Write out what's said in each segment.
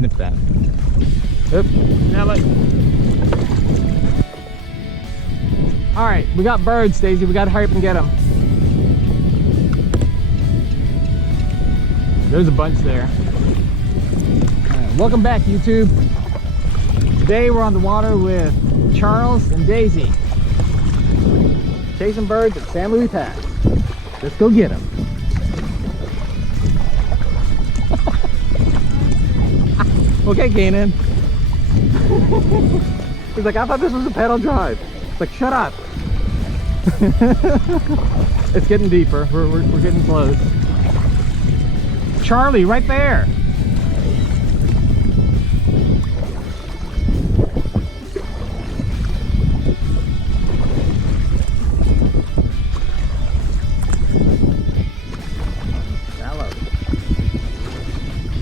Snip that. Oop. Now look. All right, we got birds, Daisy. We got to hurry up and get them. There's a bunch there. All right, welcome back, YouTube. Today we're on the water with Charles and Daisy, chasing birds at San Luis Pass. Let's go get them. Okay, Kanan. He's like, I thought this was a pedal drive. It's like, shut up. It's getting deeper. We're getting close. Charlie, right there.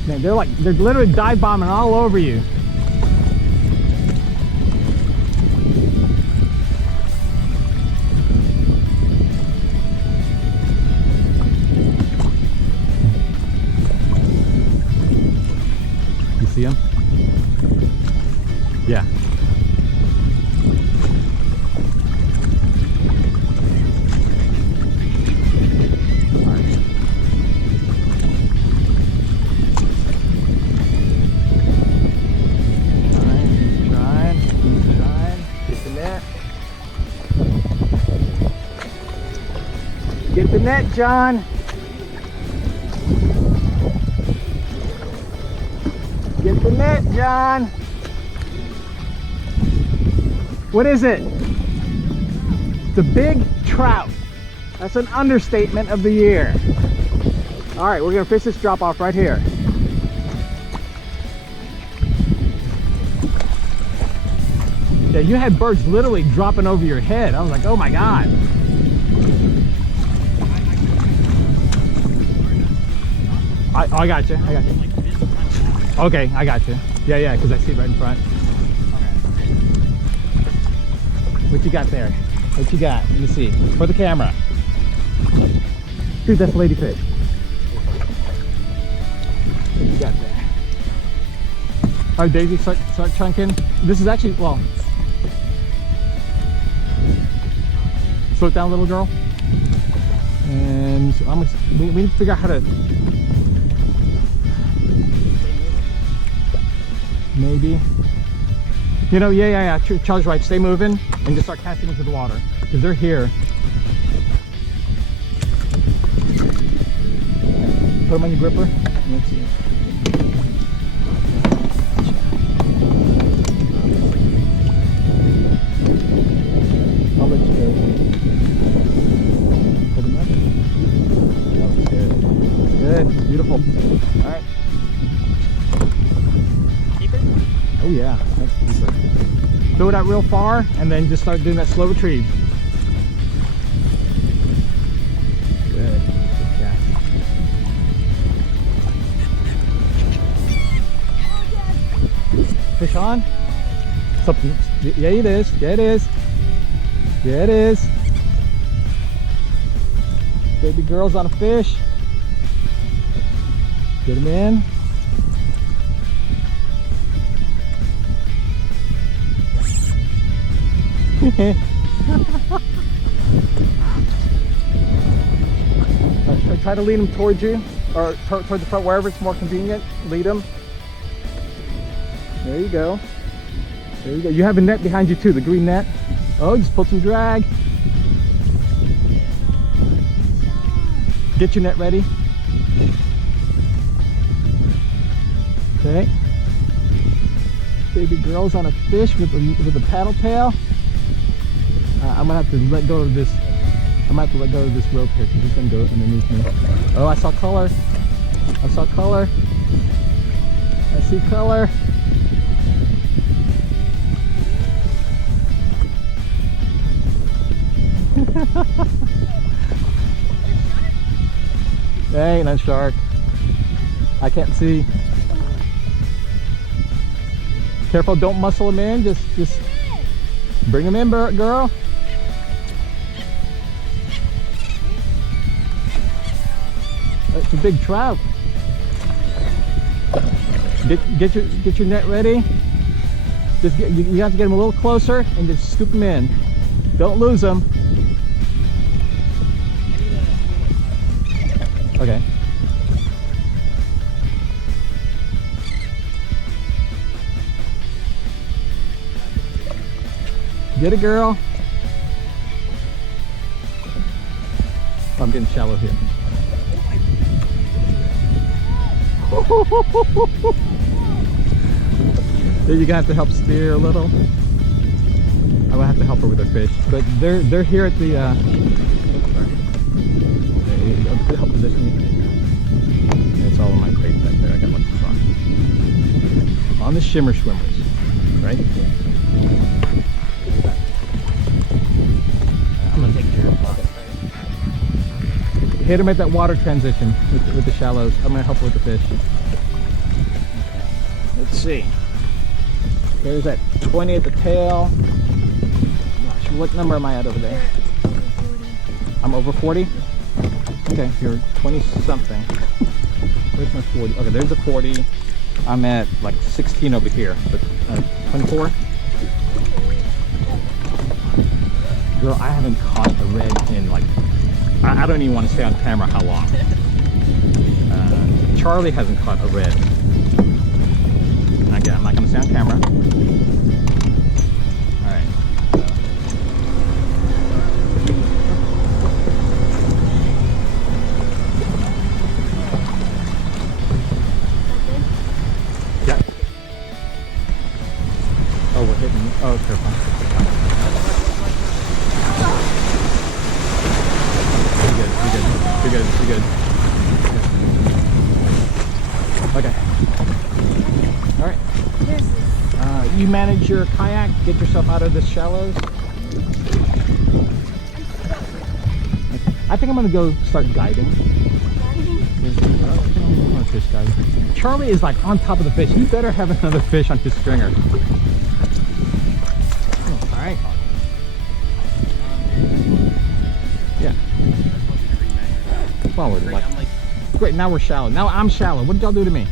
Man, they're literally dive bombing all over you. You see them? Yeah. Get the net, John. Get the net, John. What is it? It's a big trout. That's an understatement of the year. All right, we're gonna fish this drop off right here. Yeah, you had birds literally dropping over your head. I was like, oh my God. I got you. I got you. Okay, I got you. Yeah, because I see it right in front. What you got there? What you got? Let me see. For the camera. Dude, that's ladyfish. What you got there? All right, Daisy, start chunking. This is actually, well, slow it down, little girl. And so we need to figure out how to. Maybe, you know, yeah. Charles right. Stay moving and just start casting into the water because they're here. Put them on your gripper. Let's see. I'll let you go. Put them up. That was good. Good. Beautiful. All right. Oh yeah, that's deeper. Throw it out real far and then just start doing that slow retrieve. Good. Yeah. Fish on? Something. Yeah, it is. Yeah, it is. Yeah, it is. Baby girl's on a fish. Get him in. Try to lead them towards you or towards the front, wherever it's more convenient. Lead them. There you go. There you go. You have a net behind you too, the green net. Oh, just pull some drag. Get your net ready. Okay. Baby girl's on a fish with a paddle tail. I'm gonna have to let go of this. I'm gonna have to let go of this rope here because he's gonna go underneath me. Oh, I saw color. I saw color. I see color. Hey, no shark. I can't see. Careful, don't muscle him in. Just bring him in, girl. It's a big trout. Get your net ready. Just you have to get them a little closer and just scoop them in. Don't lose them. Okay. Get it, girl. Oh, I'm getting shallow here. You're gonna have to help steer a little. I'm gonna have to help her with her fish, but they're here at the. Sorry. Help position me. It's all in my crate back there. I got lots of fun. On the shimmer swimmers, right? I'm gonna take care of it. Hit him at that water transition with the shallows. I'm gonna help her with the fish. Let's see. There's that 20 at the tail. Gosh, what number am I at over there? I'm over 40? Okay, you're 20 something. Where's my 40? Okay, there's a 40. I'm at like 16 over here, but 24? Girl, I haven't caught a red in like, I don't even want to say on camera how long. Charlie hasn't caught a red. And again, I'm not going to say on camera. Alright. Yeah. Oh, we're hitting. Oh, careful. You're good. Okay. All right. You manage your kayak. Get yourself out of the shallows. I think I'm gonna go start guiding. Fish guys. Charlie is like on top of the fish. He better have another fish on his stringer. All right. Yeah. Well, we're like, great, now we're shallow. Now I'm shallow. What did y'all do to me?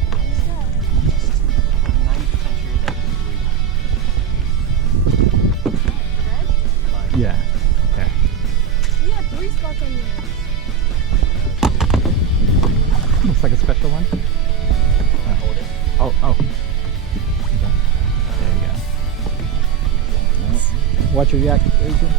Yeah. Okay. You have 3 spots on your Looks like a special one. Hold it. Oh. Okay. There you go. Right. Watch your yak, Adrian.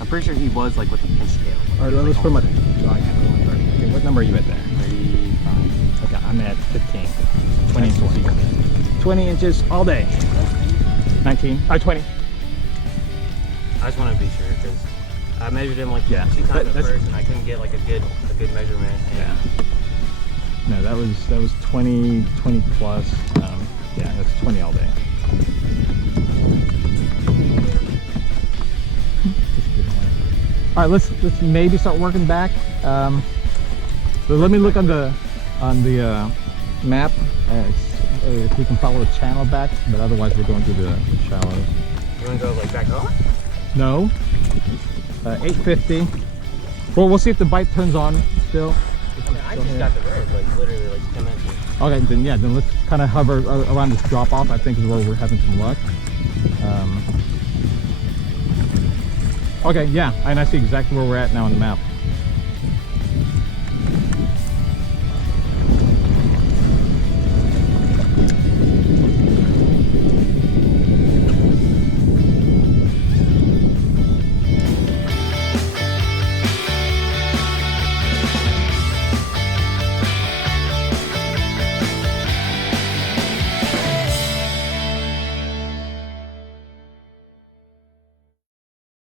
I'm pretty sure he was like with the pinch tail. Alright, let's put my. Oh, I can't put my 30. Okay, what number are you at there? 35. Okay, I'm at 15. 20 inches. 20 inches all day. 19. 20. I just want to be sure because I measured him like 2 times at first and I couldn't get like a good measurement. Yeah. No, that was 20 plus. Yeah, that's 20 all day. All right, let's maybe start working back. So let me look on the map if we can follow the channel back, but otherwise we're going through the shallows. You want to go like back home? No. 850. Well, we'll see if the bite turns on still. I mean, I just got the red, like literally like 10 minutes. Okay, then let's kind of hover around this drop off. I think is where we're having some luck. Okay, yeah, and I see exactly where we're at now on the map.